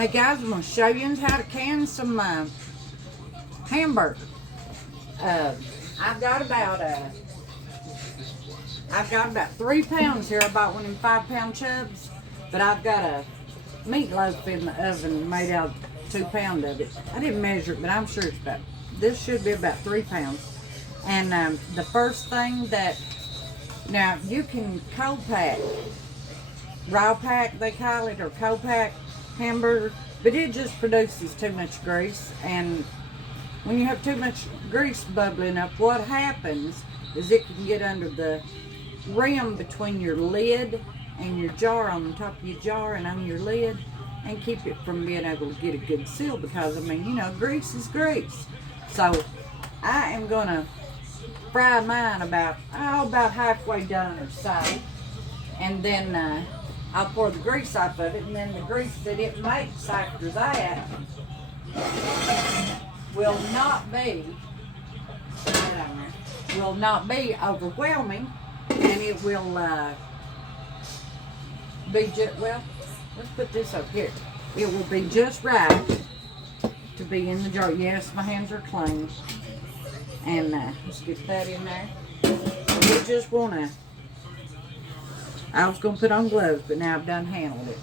Hey guys, I'm going to show you how to can some hamburger. Uh, I've got about I've got about 3 pounds here. I bought one in 5-pound chubs, but I've got a meatloaf in the oven made out of 2 pounds of it. I didn't measure it, but I'm sure it's about, this should be about 3 pounds. And the first thing that, now you can cold pack, raw pack they call it, or cold pack hamburger, but it just produces too much grease. And when you have too much grease bubbling up, what happens is it can get under the rim between your lid and your jar, on the top of your jar and on your lid, and keep it from being able to get a good seal, because I mean, you know, grease is grease. So I am gonna fry mine about halfway done or so, and then I'll pour the grease off of it, and then the grease that it makes after that will not be overwhelming, and it will be just, well, let's put this up here. It will be just right to be in the jar. Yes, my hands are clean, and let's get that in there. We just want to, I was going to put on gloves, but now I've done handled it.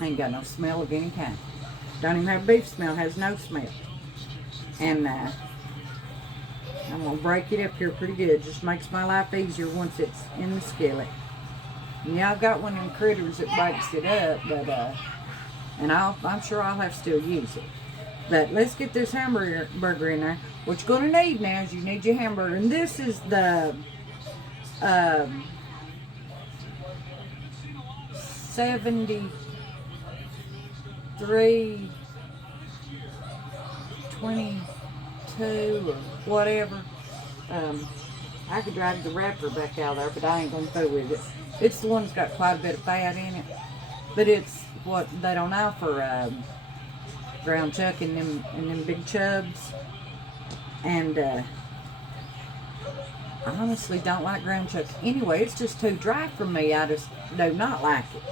Ain't got no smell of any kind. Don't even have beef smell, has no smell. And I'm going to break it up here pretty good. Just makes my life easier once it's in the skillet. And yeah, I've got one of them critters that breaks it up, but and I'm sure I'll have to still use it. But let's get this hamburger in there. What you're going to need now is you need your hamburger. And this is the 7322 or whatever. I could drag the wrapper back out there, but I ain't going to fool with it. It's the one that's got quite a bit of fat in it. But it's what they don't offer ground chuck and them big chubs. And I honestly don't like ground chuck anyway. It's just too dry for me. I just do not like it.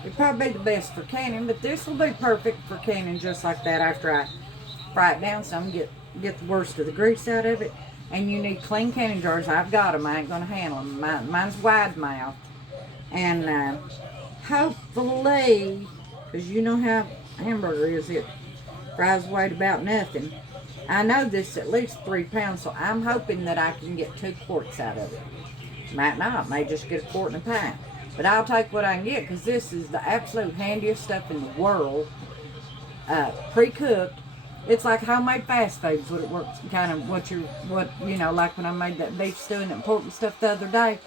It'd probably be the best for canning, but this will be perfect for canning just like that after I fry it down some, get the worst of the grease out of it. And you need clean canning jars. I've got them. I ain't going to handle them. Mine's wide mouth. And hopefully, because you know how hamburger is, it fries away to about nothing. I know this is at least 3 pounds, so I'm hoping that I can get 2 quarts out of it. Might not, may just get a quart and a pint. But I'll take what I can get, because this is the absolute handiest stuff in the world. Pre-cooked. It's like homemade fast foods, what it works, kind of what you know, like when I made that beef stew and that pork and stuff the other day.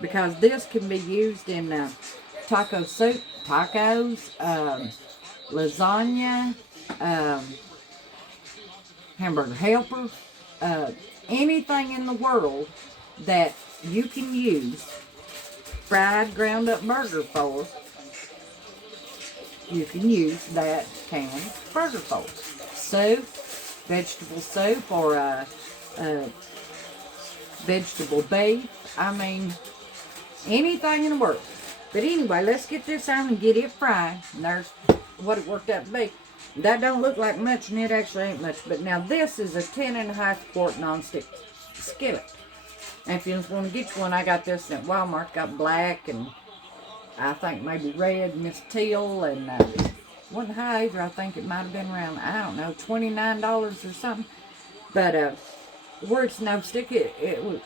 Because this can be used in taco soup, tacos, lasagna, hamburger helper, anything in the world that you can use fried ground up burger for, you can use that canned burger for. Soup, vegetable soup, or vegetable beef. I mean, anything in the world. But anyway, let's get this on and get it fried. And there's what it worked out to be. That don't look like much, and it actually ain't much. But now this is a 10.5 quart nonstick skillet. And if you just want to get you one, I got this at Walmart. Got black and I think maybe red and this teal, and wasn't high either. I think it might have been around, I don't know, $29 or something. But where it's no stick, it was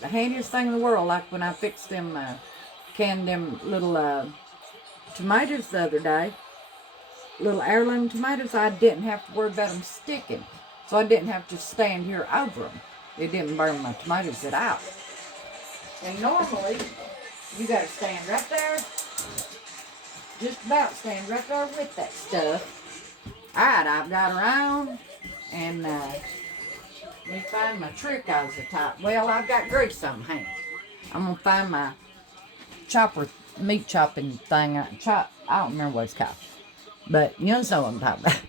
the handiest thing in the world. Like when I fixed them, canned them little tomatoes the other day, little heirloom tomatoes, I didn't have to worry about them sticking. So I didn't have to stand here over them. It didn't burn my tomatoes at all. And normally, you gotta stand right there, just about stand right there with that stuff. Alright, I've got her on, and let me find my trick I was the top. Well, I've got grease on my hands. I'm gonna find my chopper, meat chopping thing. I don't remember what it's called, but you understand what I'm talking about.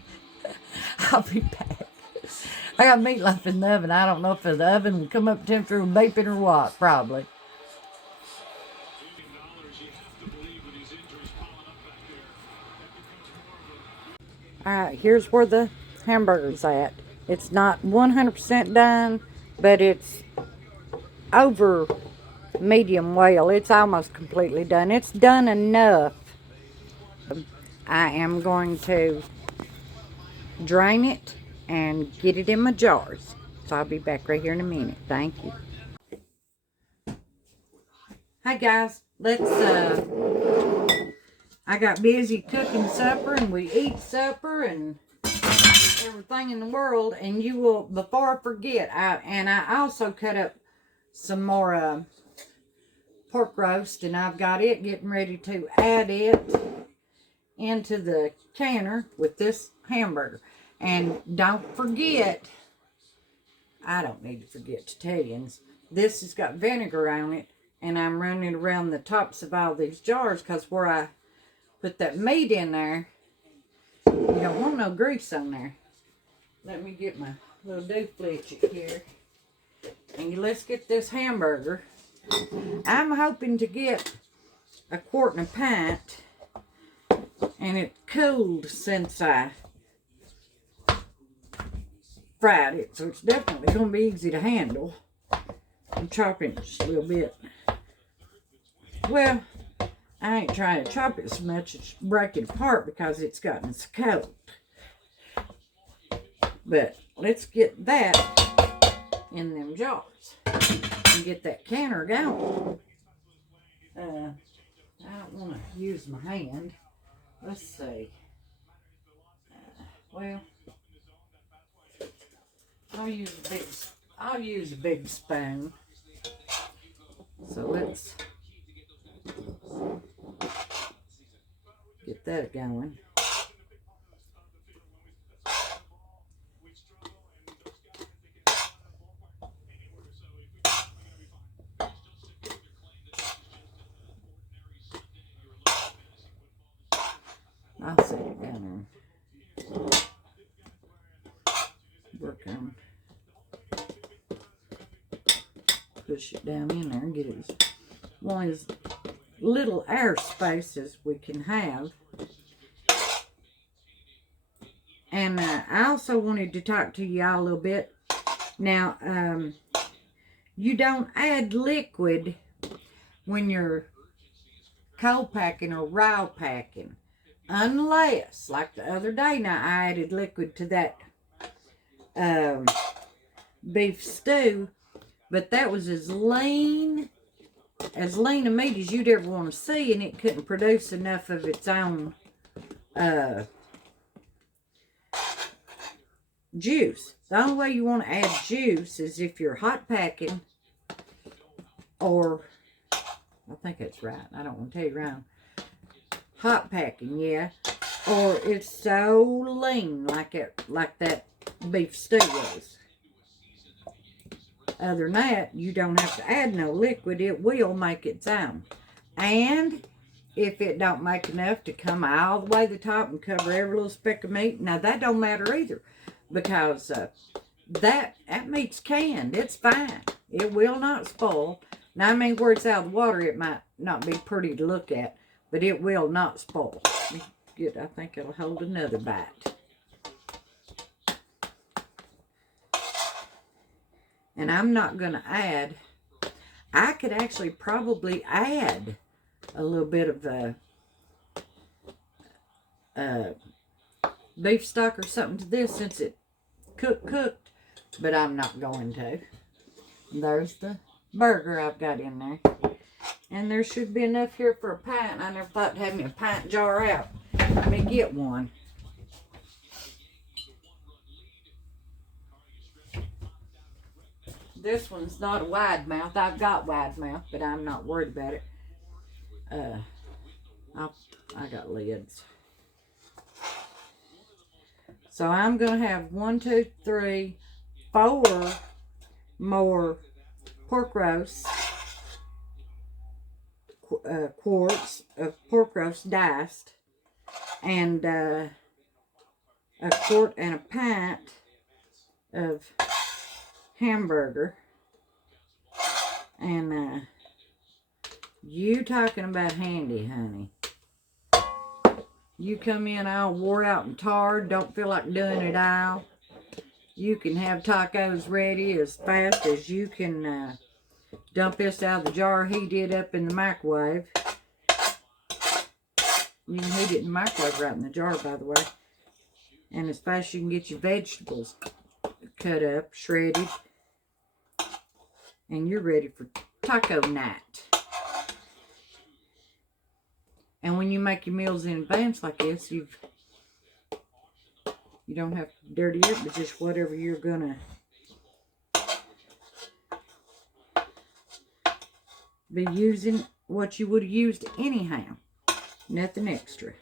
I'll be back. I got meatloaf in the oven. I don't know if the oven will come up to temperature with bacon or what, probably. Alright, here's where the hamburger's at. It's not 100% done, but it's over medium well. It's almost completely done. It's done enough. I am going to drain it and get it in my jars. So I'll be back right here in a minute. Thank you. Hi guys, I got busy cooking supper, and we eat supper and everything in the world, and you will, before I forget, I also cut up some more pork roast, and I've got it getting ready to add it into the canner with this hamburger. And don't forget, I don't need to forget to tell you, this has got vinegar on it, and I'm running around the tops of all these jars because where I put that meat in there, you don't want no grease on there. Let me get my little dooflitch here. And let's get this hamburger. I'm hoping to get a quart and a pint. And it cooled since I fried it. So it's definitely going to be easy to handle. I'm chopping it just a little bit. Well, I ain't trying to chop it so much as break it apart because it's gotten so cold. But let's get that in them jars and get that canner going. I don't want to use my hand. Let's see. Well, I'll use a big spoon. So let's get that going. I'll set it down and work on, push it down in there and get it as long as little air space as we can have. And I also wanted to talk to y'all a little bit. Now, you don't add liquid when you're cold packing or raw packing. Unless, like the other day now, I added liquid to that beef stew. But that was as lean a meat as you'd ever want to see. And it couldn't produce enough of its own juice. The only way you want to add juice is if you're hot packing, or I think that's right. I don't want to tell you wrong. Hot packing, yeah. Or it's so lean like that beef stew was. Other than that, you don't have to add no liquid. It will make its own. And if it don't make enough to come all the way to the top and cover every little speck of meat, now that don't matter either. Because that meat's canned. It's fine. It will not spoil. Now, I mean, where it's out of the water, it might not be pretty to look at, but it will not spoil. Good, I think it'll hold another bite. And I'm not going to add, I could actually probably add a little bit of beef stock or something to this since it cooked, but I'm not going to. There's the burger I've got in there. And there should be enough here for a pint. I never thought to have me a pint jar out. Let me get one. This one's not a wide mouth. I've got wide mouth, but I'm not worried about it. I got lids. So I'm going to have 1, 2, 3, 4 more pork roasts. Quarts of pork roast diced. And a quart and a pint of hamburger. And you talking about handy, honey. You come in all wore out and tired, don't feel like doing it all. You can have tacos ready as fast as you can dump this out of the jar, heat it up in the microwave. You can heat it in the microwave right in the jar, by the way. And as fast as you can get your vegetables cut up, shredded, and you're ready for taco night. And when you make your meals in advance like this, you don't have to dirty it, but just whatever you're gonna be using, what you would have used anyhow. Nothing extra.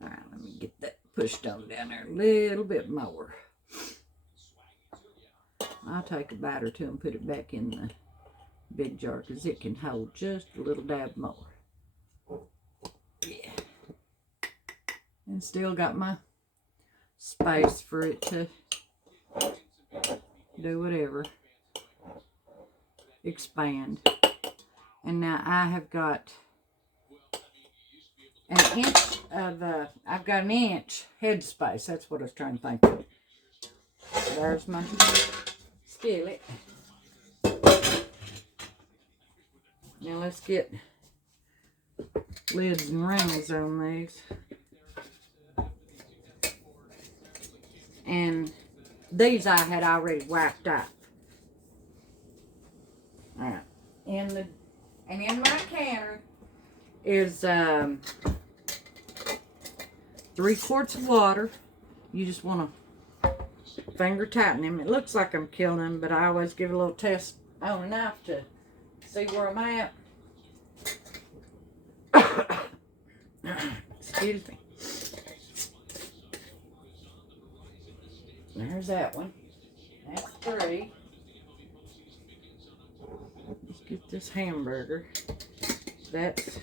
Alright, let me get that pushed on down there a little bit more. I'll take a bite or two and put it back in the big jar because it can hold just a little dab more. Yeah. And still got my space for it to do whatever. Expand. And now I have got an inch of, I've got an inch head space. That's what I was trying to think of. There's my skillet. Now let's get lids and rings on these. And these I had already wiped up. Alright. In my canner is 3 quarts of water. You just want to finger tighten them. It looks like I'm killing them, but I always give a little test on a knife to see where I'm at. Excuse me. There's that one. That's 3. Let's get this hamburger. That's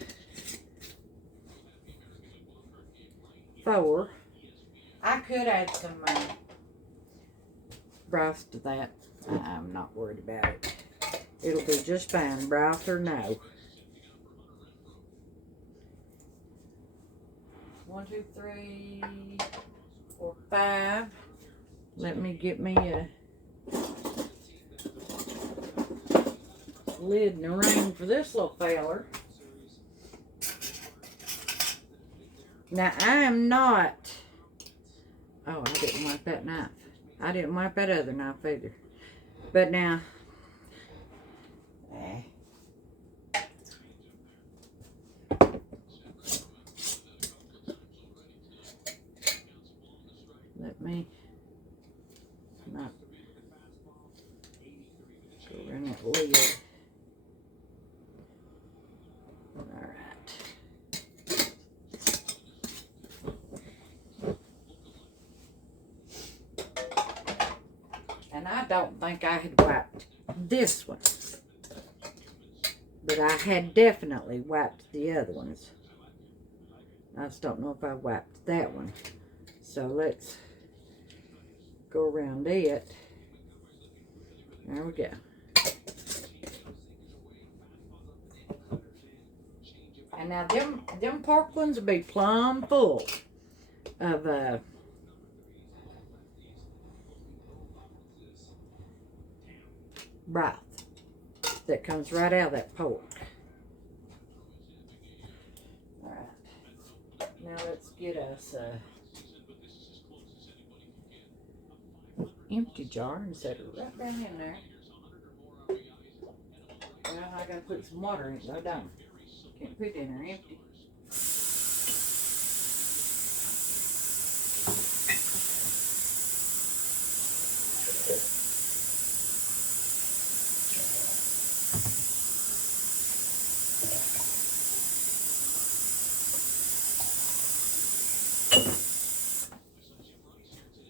4. I could add some broth to that. I'm not worried about it. It'll be just fine, broth or no. 1, 2, 3, 4, 5. Let me get me a lid and a ring for this little feller. Now I am not. Oh, I didn't wipe that knife. I didn't wipe that other knife either. But now, let me not go around that lid. Alright. And I don't think I had wiped this one. But I had definitely wiped the other ones. I just don't know if I wiped that one. So let's go around it. There we go. And now them pork ones will be plumb full of broth that comes right out of that pork. Alright. Now let's get us a empty jar and set it right down in there. Well, I gotta put some water in it, though, don't I? Can't put it in there empty.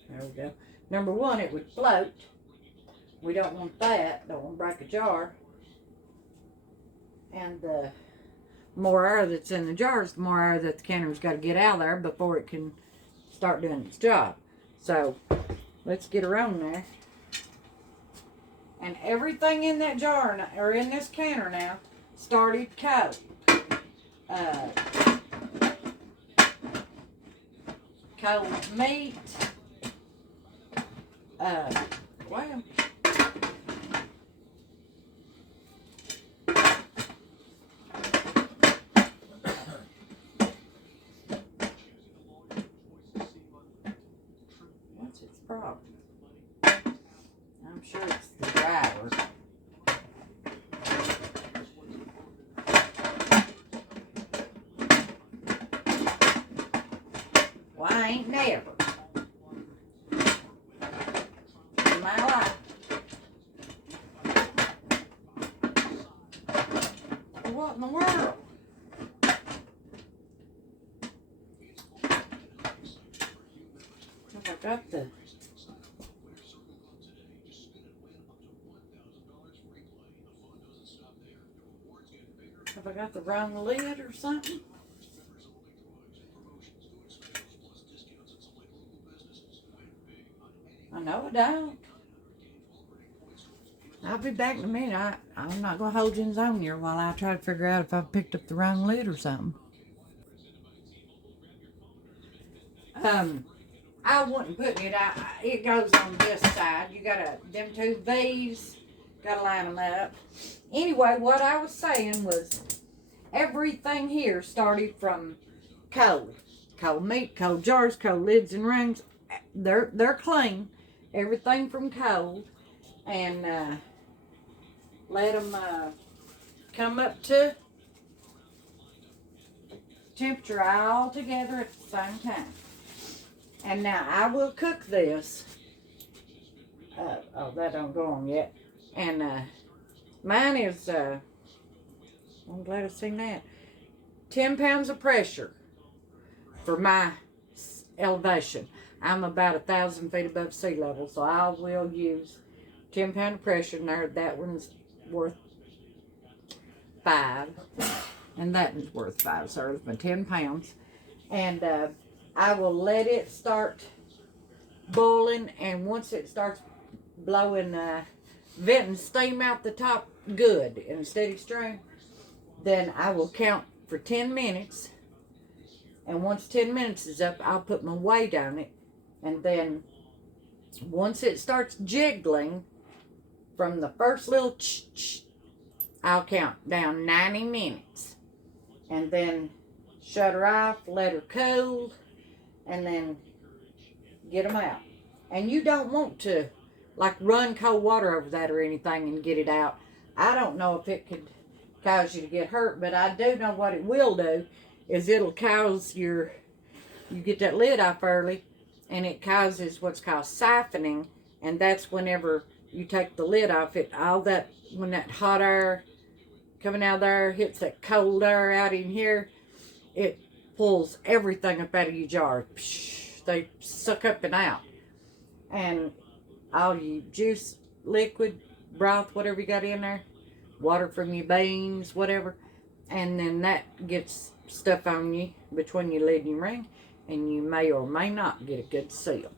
There we go. Number 1, it would float. We don't want that. Don't want to break a jar. And the more air that's in the jars, the more air that the canner's got to get out of there before it can start doing its job. So let's get her on there. And everything in that jar, or in this canner now, started cold. cold meat. Well, what's its problem? I'm sure it's the driver. Well, I ain't never in my life. What in the world? Have I got the... Have I got the wrong lid or something? I know I don't. I'll be back in a minute. I'm not going to hold you in zone here while I try to figure out if I've picked up the wrong lid or something. I wouldn't put it out. It goes on this side. You gotta, them two V's, gotta line them up. Anyway, what I was saying was everything here started from cold. Cold meat, cold jars, cold lids and rings. They're clean. Everything from cold. And let them come up to temperature all together at the same time. And now I will cook this. Oh, that don't go on yet. And mine is, I'm glad I've seen that. 10 pounds of pressure for my elevation. I'm about 1,000 feet above sea level, so I will use 10 pound of pressure. And there, that one's worth 5. And that one's worth 5, so it's my 10 pounds. And I will let it start boiling, and once it starts blowing, venting steam out the top good in a steady stream, then I will count for 10 minutes. And once 10 minutes is up, I'll put my weight on it. And then once it starts jiggling from the first little ch-ch, I'll count down 90 minutes. And then shut her off, let her cool, and then get them out. And you don't want to like run cold water over that or anything and get it out. I don't know if it could cause you to get hurt, but I do know what it will do is it'll cause you get that lid off early, and it causes what's called siphoning, and that's whenever you take the lid off it, all that, when that hot air coming out there hits that cold air out in here, it pulls everything up out of your jar. Psh, they suck up and out. And all your juice, liquid, broth, whatever you got in there, water from your beans, whatever, and then that gets stuff on you between your lid and your ring, and you may or may not get a good seal.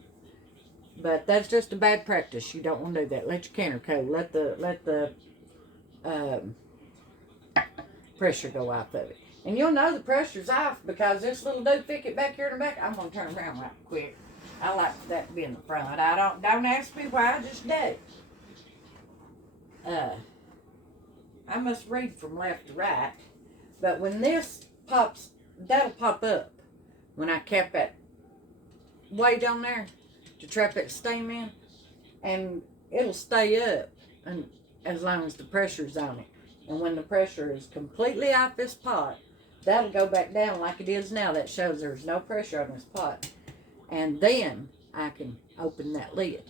But that's just a bad practice. You don't want to do that. Let your canner cool. Let the pressure go off of it. And you'll know the pressure's off because this little doohickey back here in the back, I'm going to turn around right quick. I like that to be in the front. Don't ask me why, I just do. I must read from left to right. But when this pops, that'll pop up when I cap that weight on there to trap that steam in. And it'll stay up and as long as the pressure's on it. And when the pressure is completely off this pot, that'll go back down like it is now. That shows there's no pressure on this pot. And then I can open that lid.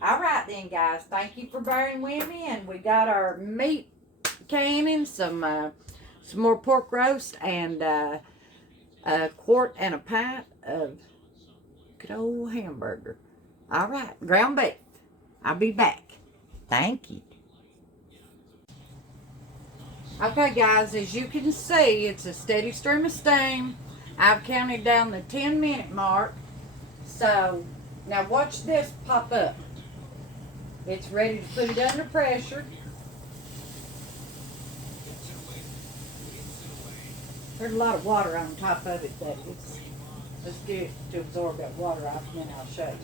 All right then, guys. Thank you for bearing with me. And we got our meat canning, some more pork roast, and a quart and a pint of good old hamburger. All right, ground beef. I'll be back. Thank you. Okay, guys, as you can see, it's a steady stream of steam. I've counted down the 10-minute mark. So, now watch this pop up. It's ready to put it under pressure. There's a lot of water on top of it, but Let's get it to absorb that water off, and then I'll show you.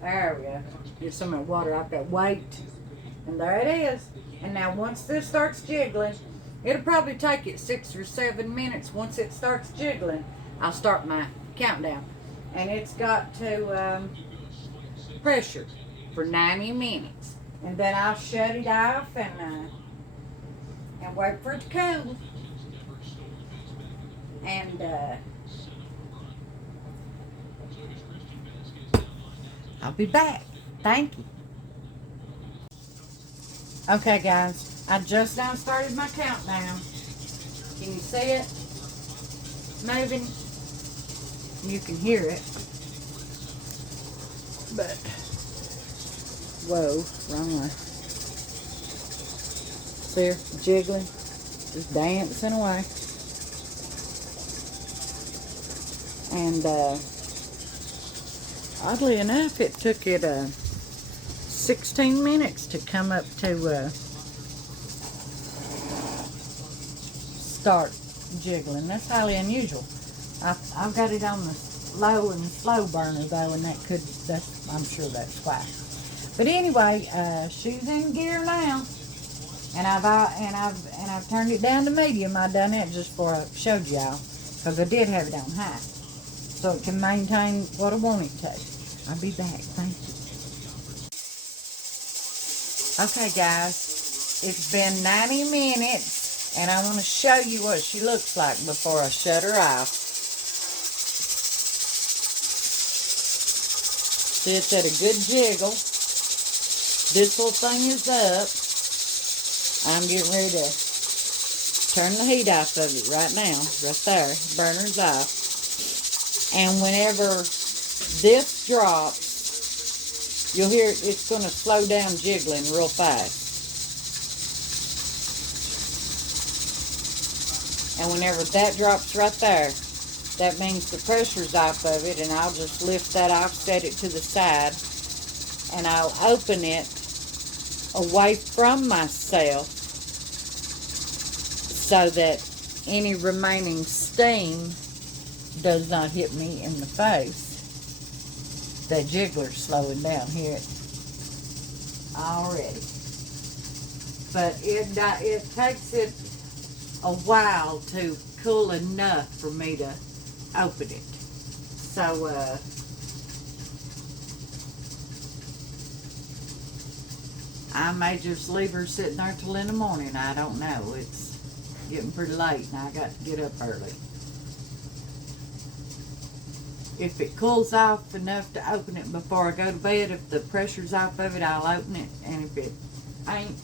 There we go. Get some of the water off that weight. And there it is. And now once this starts jiggling, it'll probably take it 6 or 7 minutes. Once it starts jiggling, I'll start my countdown. And it's got to pressure for 90 minutes. And then I'll shut it off and wait for it to cool. And I'll be back. Thank you. Okay, guys, I just now started my countdown. Can you see it moving? You can hear it. But, whoa, wrong way. See her jiggling, just dancing away. And oddly enough, it took it 16 minutes to come up to start jiggling. That's highly unusual. I've got it on the low and slow burner though, and I'm sure that's why. But anyway, she's in gear now, and I've turned it down to medium. I done that just before I showed y'all, because I did have it on high, so it can maintain what I want it to. I'll be back. Thank you. Okay, guys, it's been 90 minutes, and I want to show you what she looks like before I shut her off. See, it's at a good jiggle. This little thing is up. I'm getting ready to turn the heat off of it right now. Right there. Burner's off. And whenever this drops, you'll hear it's going to slow down jiggling real fast. And whenever that drops right there, that means the pressure's off of it, and I'll just lift that off, set it to the side, and I'll open it away from myself so that any remaining steam does not hit me in the face. That jiggler's slowing down here already. But it takes it a while to cool enough for me to open it. So I may just leave her sitting there till in the morning. I don't know. It's getting pretty late and I got to get up early. If it cools off enough to open it before I go to bed, if the pressure's off of it, I'll open it. And if it ain't,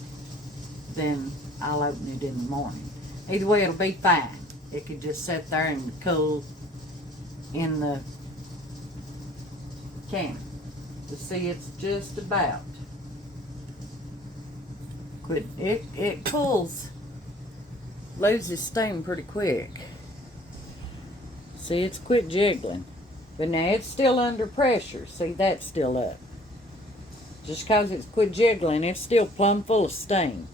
then I'll open it in the morning. Either way, it'll be fine. It could just sit there and cool in the can. To see, it's just about. It cools, loses steam pretty quick. See, it's quit jiggling. But now it's still under pressure. See, that's still up. Just because it's quit jiggling, it's still plumb full of steam.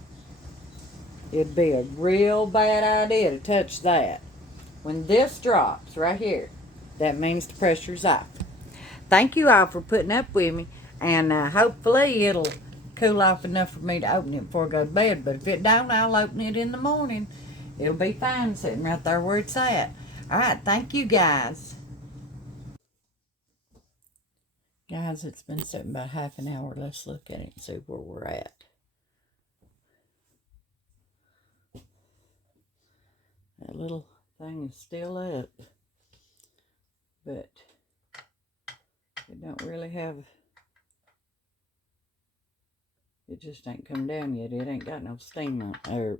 It'd be a real bad idea to touch that. When this drops right here, that means the pressure's off. Thank you all for putting up with me. And hopefully it'll cool off enough for me to open it before I go to bed. But if it don't, I'll open it in the morning. It'll be fine sitting right there where it's at. All right, thank you guys. Guys, it's been sitting about half an hour. Let's look at it and see where we're at. That little thing is still up. But it don't really have... It just ain't come down yet. It ain't got no steam on or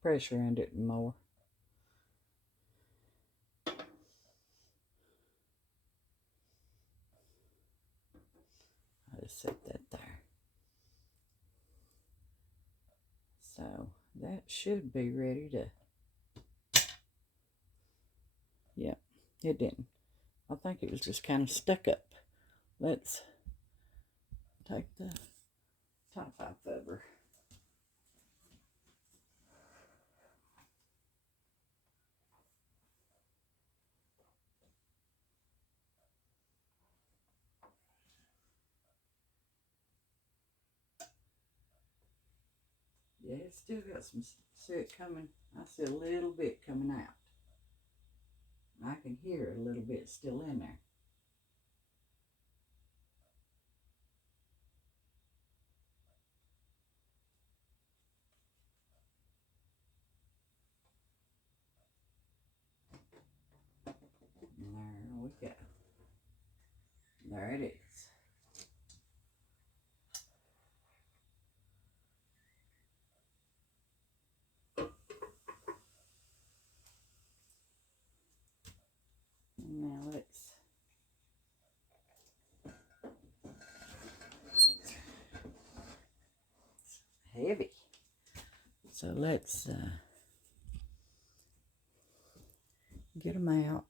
pressure in it anymore. I'll just set that there. So that should be ready to... Yep, it didn't. I think it was just kind of stuck up. Let's take the top off of her. Yeah, it's still got some, see it coming. I see a little bit coming out. I can hear a little bit still in there. There we go. There it is. Now let's heavy. So let's get them out.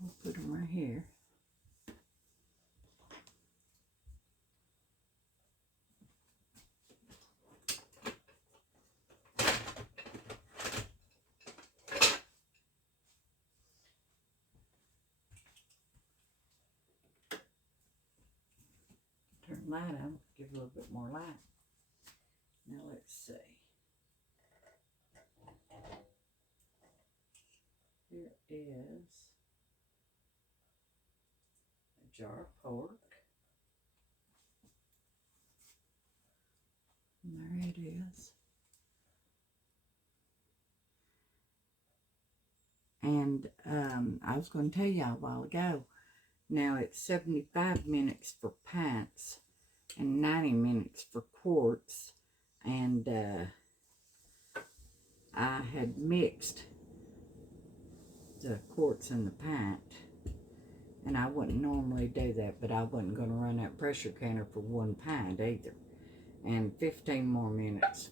We'll put them right here. Turn the light on, give a little bit more light. Now let's see. Here is a jar of pork. And there it is. And I was going to tell y'all a while ago, now it's 75 minutes for pints and 90 minutes for quarts. And I had mixed the quarts and the pint. And I wouldn't normally do that, but I wasn't going to run that pressure canner for 1 pint either. And 15 more minutes.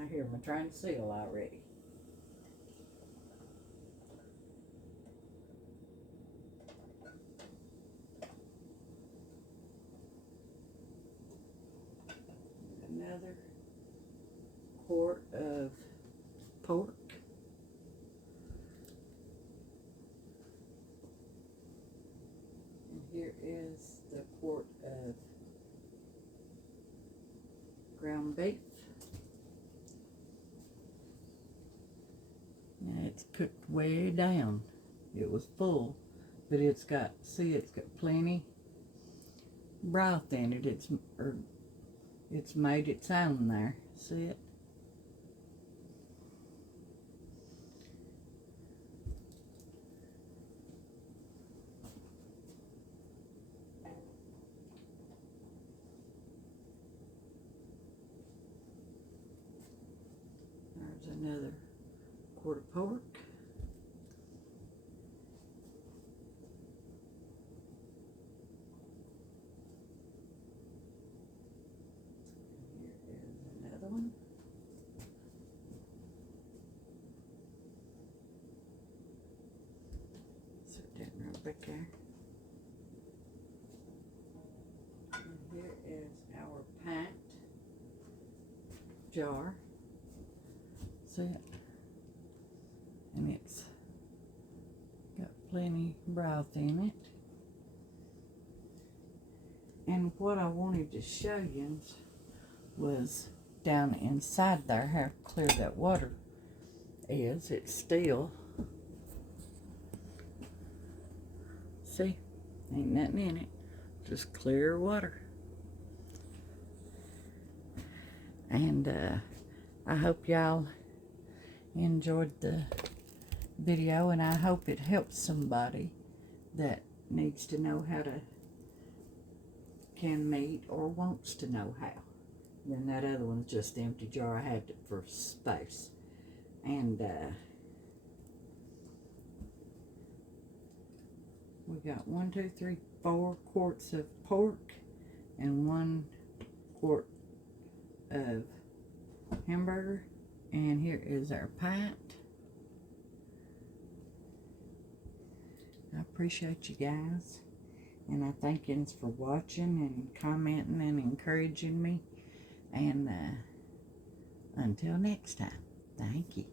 I hear them trying to seal already. Another quart of pork. And here is the quart of ground beef. And it's cooked way down. It was full, but it's got, see, it's got plenty broth in it. It's made its own there. See it? There's another quart of pork. Here is another one. Sit that right back there. And here is our pint jar. See it? And it's got plenty broth in it. And what I wanted to show you was down inside there how clear that water is. It's still, see, ain't nothing in it, just clear water. And I hope y'all enjoyed the video, and I hope it helps somebody that needs to know how to can meat or wants to know how. Then that other one's just an empty jar. I had it for space. And we got 1, 2, 3, 4 quarts of pork and 1 quart of hamburger. And here is our pint. I appreciate you guys, and I thank you for watching and commenting and encouraging me. And until next time, thank you.